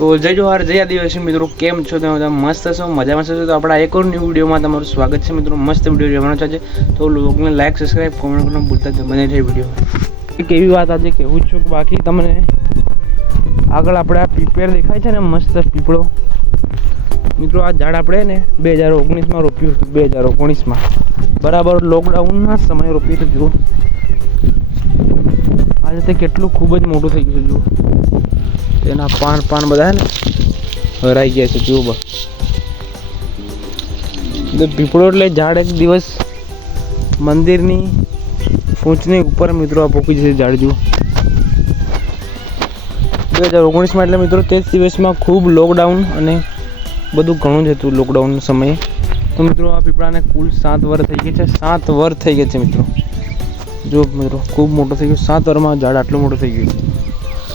તો જય જોહાર જય આદિવાસી મિત્રો, કેમ છો તમે બધા? મસ્ત છો, મજામાં છો? તો આપણા એક ન્યૂ વિડીયોમાં તમારું સ્વાગત છે મિત્રો. મસ્ત વિડીયો જોવાનો છે તો લોકોને લાઈક સબસ્ક્રાઈબ કોમેન્ટ કરવાનું ભૂલતા જ બને છે વિડીયો. એક એવી વાત આજે કહેવું છું, બાકી તમને આગળ આપણે આ પીપેર દેખાય છે ને, મસ્ત પીપળો મિત્રો. આ ઝાડ આપણે ને 2019માં રોપ્યું હતું. 2019માં બરાબર લોકડાઉનના સમયે રોપ્યું હતું. જુઓ આજે તે કેટલું ખૂબ જ મોટું થઈ ગયું છે. જુઓ તેના પાન બધા ને હરાઈ ગયા છે. જુઓ બસ પીપળો એટલે ઝાડ એક દિવસ મંદિરની પૂંછની ઉપર મિત્રો આ પોકી જશે ઝાડ. જુઓ 2019માં એટલે મિત્રો તે જ દિવસમાં ખૂબ લોકડાઉન અને બધું ઘણું જ હતું લોકડાઉન સમયે. તો મિત્રો આ પીપળાને કુલ 7 વર્ષ થઈ ગયા છે. 7 વર્ષ થઈ ગયા છે મિત્રો. જો મિત્રો ખૂબ મોટો થઈ ગયો. 7 વર્ષમાં ઝાડ આટલું મોટું થઈ ગયું.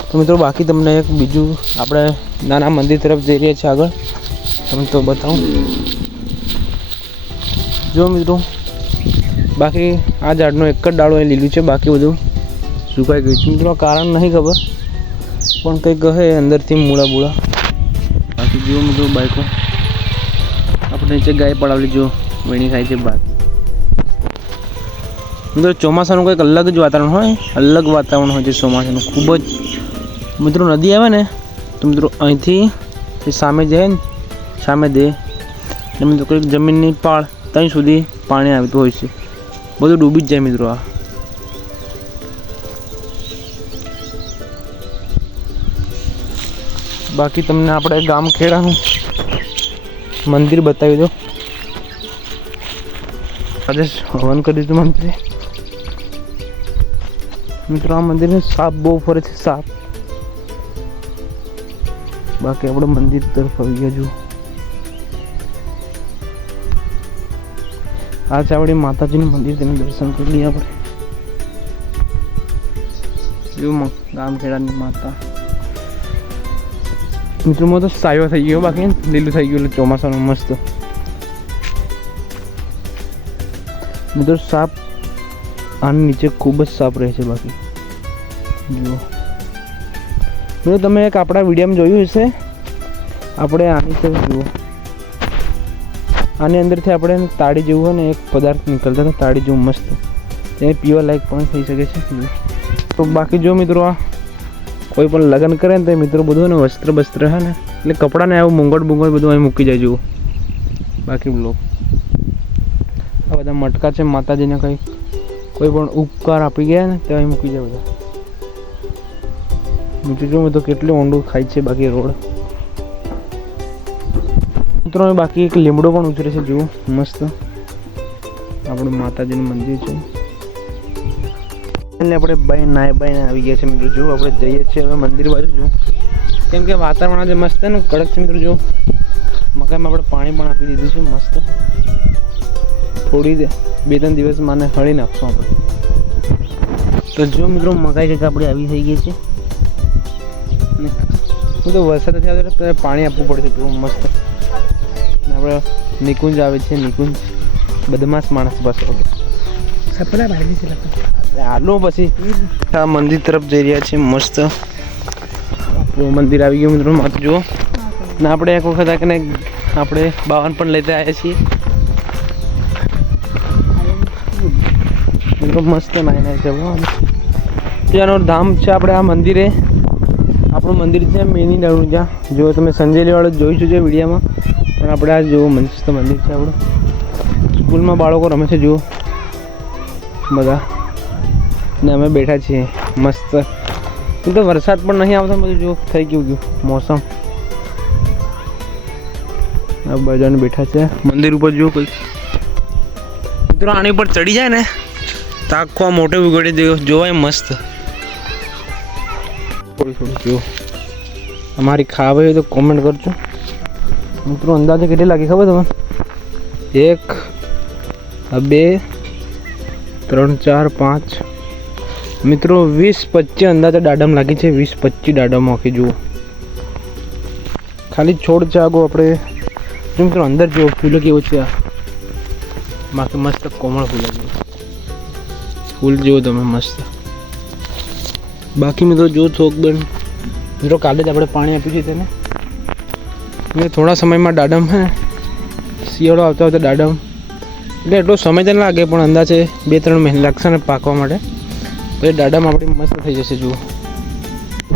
તો મિત્રો બાકી તમને એક બીજું આપણે નાના મંદિર તરફ જઈ રહ્યા છીએ આગળ, તમને તો બતાવું. જો મિત્રો બાકી આ ઝાડનો એક જ ડાળો અહીં લીલું છે, બાકી બધું સુકાઈ ગયું છે. મિત્રો કારણ નહીં ખબર, પણ કંઈક કહે અંદરથી મૂળા બૂળા. બાકી જુઓ મિત્રો બાઈકો આપણે નીચે ગાય પડાવેલી જો વેણી ખાય છે બહાર. મિત્રો ચોમાસાનું કંઈક અલગ જ વાતાવરણ હોય, અલગ વાતાવરણ હોય છે ચોમાસાનું. ખૂબ જ મિત્રો નદી આવે ને તો મિત્રો અહીંથી સામે જાય ને સામે દે એટલે મિત્રો કંઈક જમીનની પાળ ત્યાં સુધી પાણી આવતું હોય છે. બધું ડૂબી જ જાય મિત્રો. આ બાકી તમને આપણે ગામ ખેડાનું મંદિર બતાવી દો. આજે હવન કરી દીધું મંદિરે મિત્રો. આ મંદિરને સાપ બહુ ફરે છે, સાપ. બાકી આપણે મંદિર તરફ આવી ગયા. જુઓ આ છે આપણી માતાજીનું મંદિર, તેનું દર્શન કરી લઈએ આપણે. જો ગામ ખેડાની માતા મિત્રો. તો સાયો થઈ ગયો, બાકી લીલું થઈ ગયું એટલે ચોમાસાનું મસ્ત. મિત્રો સાપ આની નીચે ખૂબ જ સાપ રહે છે. બાકી જુઓ મિત્રો તમે એક આપણા વિડીયોમાં જોયું હશે, આપણે આની તરફ જુઓ. આની અંદરથી આપણે તાળી જેવું હોય ને એક પદાર્થ નીકળતા હતા, તાળી જેવું મસ્ત. તેને પીવા લાયક પણ થઈ શકે છે. તો બાકી જો મિત્રો આ કોઈ પણ લગ્ન કરે ને તો મિત્રો બધું ને વસ્ત્ર હે ને એટલે કપડાને આવું મુંગટ બધું અહીં મૂકી જાય. જુઓ બાકી બ્લોક આ બધા મટકા છે માતાજીને કંઈ કોઈ પણ ઉપકાર આપી ગયા ને તો અહીં મૂકી જાય બધા. મિત્રો જો તો કેટલું ઊંડું ખાય છે બાકી રોડ મિત્રો. બાકી એક લીમડો પણ ઉછરે છે. જુઓ મસ્ત આપણું માતાજીનું મંદિર છે. એટલે આપણે બાઈને આવી ગયા છે મિત્રો. જો આપણે જઈએ છીએ હવે મંદિર બાજુ. જો કેમ કે વાતાવરણ આજે મસ્ત ને કડક છે મિત્રો. જો મકાઈમાં આપણે પાણી પણ આપી દીધું છે મસ્ત. થોડી 2-3 દિવસમાં આને હળી નાખશું આપણે. તો જો મિત્રો મકાઈ કંઈક આપણે આવી થઈ ગઈ છે. તો વરસાદ નથી આવતો પાણી આપવું પડશે. તો મસ્ત આપણે નિકુંજ આવે છે. નિકુંજ બદમાશ માણસ પાસે આલો. પછી આ મંદિર તરફ જઈ રહ્યા છીએ મસ્ત. આપણું મંદિર આવી ગયું મિત્રો. મત જુઓ ને આપણે એક વખત આને આપણે બાવન પણ લેતા આવ્યા છીએ મિત્રો. મસ્ત નાય છે. ત્યાંનો ધામ છે આપણે આ મંદિરે. આપણું મંદિર છે મેની નળું. જ્યાં જો તમે સંજયલીવાળો જોઈશું છે વિડીયોમાં, પણ આપણે આ જુઓ મસ્ત મંદિર છે આપણું. સ્કૂલમાં બાળકો રમે છે જુઓ બધા ને અમે બેઠા છીએ મસ્ત. તો વરસાદ પણ નહીં આવતો, બધું જો થઈ ગયું મોસમ. આ બાજુ બેઠા છે મંદિર ઉપર. જો કોઈ મિત્રો આની ઉપર ચડી જાય ને તો આખો મોટો વિગડી જોવાય મસ્ત. થોડું જો અમારી ખાવા હોય તો કોમેન્ટ કરજો મિત્રો. અંદાજે કેટલી લાગી ખબર તમને? 1 2 3 4 5 મિત્રો 20-25 અંદાજે દાડમ લાગી છે. 20-25 દાડમ આખી જુઓ. ખાલી છોડ છે આગો. આપણે જો મિત્રો અંદર જુઓ ફૂલો કેવો છે. બાકી મસ્ત કોમળ ફૂલ જુઓ. ફૂલ જુઓ તમે મસ્ત. બાકી મિત્રો જો થોક બેન મિત્રો કાલે જ આપણે પાણી આપ્યું છે તેને એટલે થોડા સમયમાં દાડમ હે શિયાળો આવતા આવતા દાડમ એટલે એટલો સમય તો લાગે પણ અંદાજે 2-3 મહિના લાગશે ને પાકવા માટે. તો એ દાડમ આપણી મસ્ત થઈ જશે. જુઓ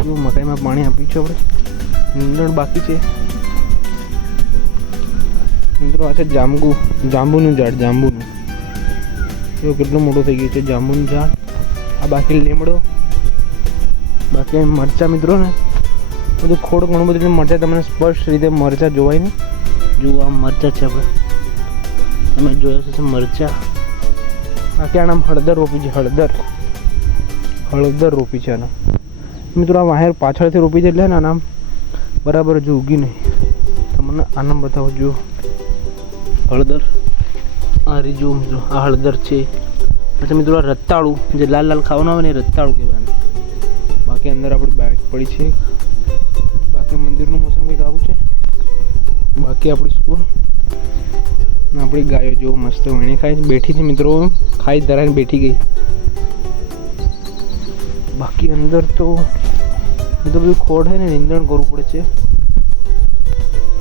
જુઓ મકાઈમાં પાણી આપ્યું છે આપણે. નીંદણ બાકી છે મિત્રો. આ છે જાંબુનું ઝાડ. જાંબુનું જો કેટલું મોટું થઈ ગયું છે જાંબુનું ઝાડ. આ બાકી લીમડો, બાકી મરચાં મિત્રો ને બધું ખોડ ઘણું બધું. એટલે મરચાં તમને સ્પષ્ટ રીતે મરચાં જોવાય ને. જુઓ આ મરચાં છે આપણે, તમે જોયા હશે મરચાં. બાકી આનામ હળદર રોપી છે. હળદર રોપી છે આના મિત્રો. આ વાહેર પાછળથી રોપી છે એટલે ને આનામ બરાબર જો ઉગી નહીં. તમને આનામ બતાવો. જુઓ હળદર. આ રી જો મિત્રો આ હળદર છે. પછી મિત્રો આ રતાળું જે લાલ લાલ ખાવાનું આવે ને એ રતાળું કહેવાનું. બાકી અંદર આપણી બાઇક પડી છે. બાકી મંદિરનું મોસમ કંઈક આવું છે. બાકી આપણી સ્કૂલ ને આપણી ગાયો જો મસ્ત વણી ખાઈ બેઠી છે મિત્રો. ખાઈ ધરાઈને બેઠી ગઈ. બાકી અંદર તો બધું ખોડ છે ને નીંદણ કરવું પડે છે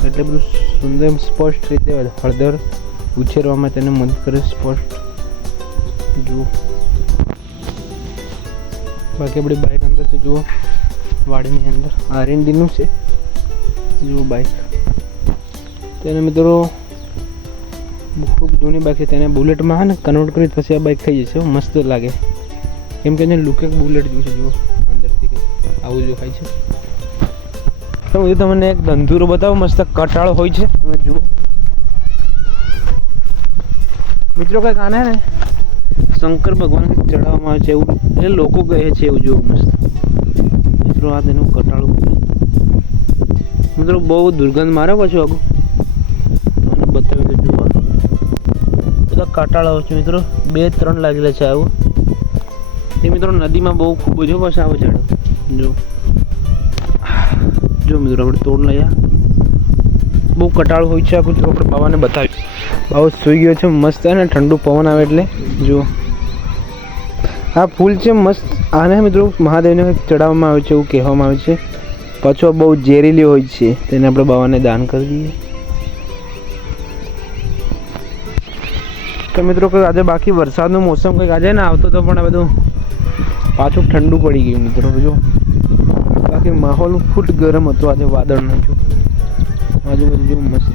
એટલે બધું સુંદર સ્પષ્ટ રીતે હળદર ઉછેરવામાં તેને મદદ કરે. સ્પષ્ટ જુઓ. બાકી આપણી બાઇક અંદર છે. જુઓ વાડીની અંદર R&Dનું છે. જુઓ બાઇક. તેને મિત્રો ખૂબ જૂની બાઇક છે. તેને બુલેટમાં ને કન્વર્ટ કરી પછી આ બાઇક થઈ જશે. મસ્ત લાગે કેમ કે એને લુક એક બુલેટ જેવું છે. જુઓ અંદરથી કંઈ આવું જો ખાય છે. તો હું તમને એક ધંધુરો બતાવો. મસ્ત કટાળો હોય છે. તમે જુઓ મિત્રો. કંઈક આને ને શંકર ભગવાન કંઈક ચડાવવામાં આવે છે એવું એટલે લોકો કહે છે એવું. જુઓ મસ્ત મિત્રો. આ તેનું કટાળું મિત્રો બહુ દુર્ગંધ મારે પાછું આગું મને બતાવી દો. જુઓ બધા કાટાળાઓ છે મિત્રો. 2-3 લાગેલા છે આવું. એ મિત્રો નદીમાં બહુ ખૂબ જ પાછા આવે ઝાડ. જો મિત્રો આપણે તોડ લઈએ. બહુ કટાળું હોય છે આખું. જો આપણે બાવાને બતાવ્યું. બાવો સૂઈ ગયો છે મસ્ત ને ઠંડુ પવન આવે એટલે. જુઓ આ ફૂલ છે મસ્ત. આને મિત્રો મહાદેવને ચડાવવામાં આવે છે એવું કહેવામાં આવે છે. પાછો બહુ ઝેરીલી હોય છે. તેને આપણે બાવાને દાન કરી દઈએ. તો મિત્રો કંઈક આજે બાકી વરસાદનું મોસમ કંઈક આજે ને આવતો તો પણ બધું પાછું ઠંડુ પડી ગયું મિત્રો. જો બાકી માહોલ ફૂટ ગરમ હતો આજે વાદળનો. જો આજુબાજુ જેવું મસ્ત